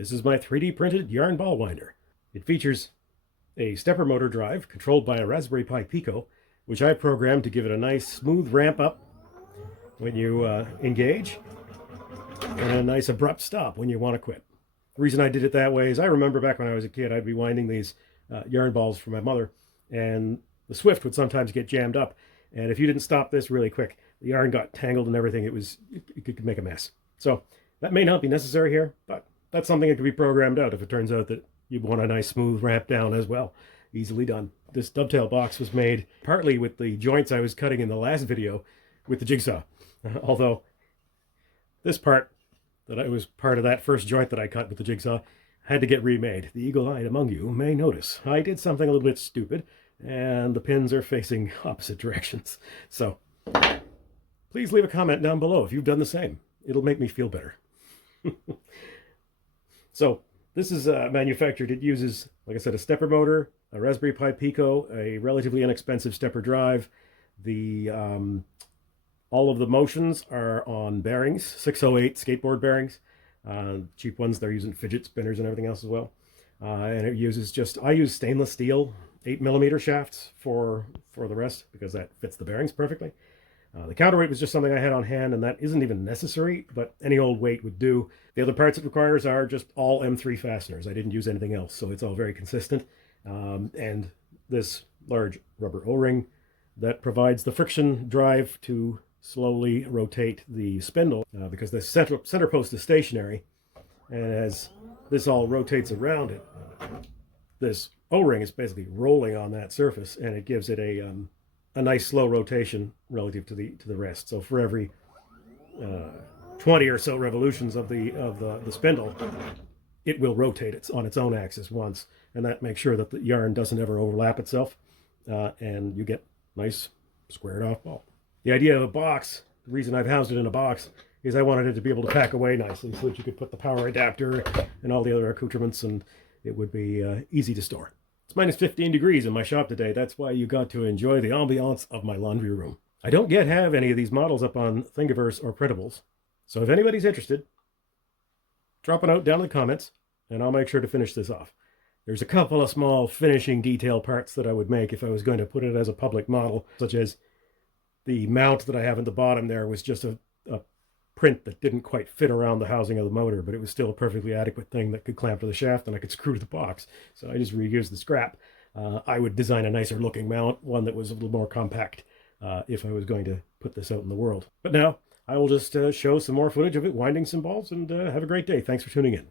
This is my 3D printed yarn ball winder. It features a stepper motor drive controlled by a Raspberry Pi Pico, which I programmed to give it a nice smooth ramp up when you engage and a nice abrupt stop when you want to quit. The reason I did it that way is I remember back when I was a kid, I'd be winding these yarn balls for my mother, and the Swift would sometimes get jammed up. And if you didn't stop this really quick, the yarn got tangled and everything. It could make a mess. So that may not be necessary here, but that's something that could be programmed out if it turns out that you want a nice smooth ramp down as well. Easily done. This dovetail box was made partly with the joints I was cutting in the last video with the jigsaw. Although this part that I was part of that first joint that I cut with the jigsaw had to get remade. The eagle-eyed among you may notice I did something a little bit stupid, and the pins are facing opposite directions. So please leave a comment down below if you've done the same. It'll make me feel better. So this is manufactured. It uses, like I said, a stepper motor, a Raspberry Pi Pico, a relatively inexpensive stepper drive. The all of the motions are on bearings, 608 skateboard bearings. Cheap ones, they're using fidget spinners and everything else as well. And it uses I use stainless steel 8mm shafts for the rest because that fits the bearings perfectly. The counterweight was just something I had on hand, and that isn't even necessary, but any old weight would do. The other parts it requires are just all M3 fasteners. I didn't use anything else, so it's all very consistent. And this large rubber O-ring that provides the friction drive to slowly rotate the spindle because the center post is stationary, and as this all rotates around it, this O-ring is basically rolling on that surface, and it gives it a nice slow rotation relative to the rest. So for every 20 or so revolutions of the spindle, it will rotate it on its own axis once, and that makes sure that the yarn doesn't ever overlap itself, and you get nice squared off ball. The idea of a box, the reason I've housed it in a box, is I wanted it to be able to pack away nicely so that you could put the power adapter and all the other accoutrements, and it would be easy to store. It's minus 15 degrees in my shop today. That's why you got to enjoy the ambiance of my laundry room. I don't yet have any of these models up on Thingiverse or Printables, so if anybody's interested, drop a note down in the comments, and I'll make sure to finish this off. There's a couple of small finishing detail parts that I would make if I was going to put it as a public model, such as the mount that I have at the bottom there was just a print that didn't quite fit around the housing of the motor, but it was still a perfectly adequate thing that could clamp to the shaft and I could screw to the box. So I just reused the scrap. I would design a nicer looking mount, one that was a little more compact, if I was going to put this out in the world. But now I will just show some more footage of it winding some balls, and have a great day. Thanks for tuning in.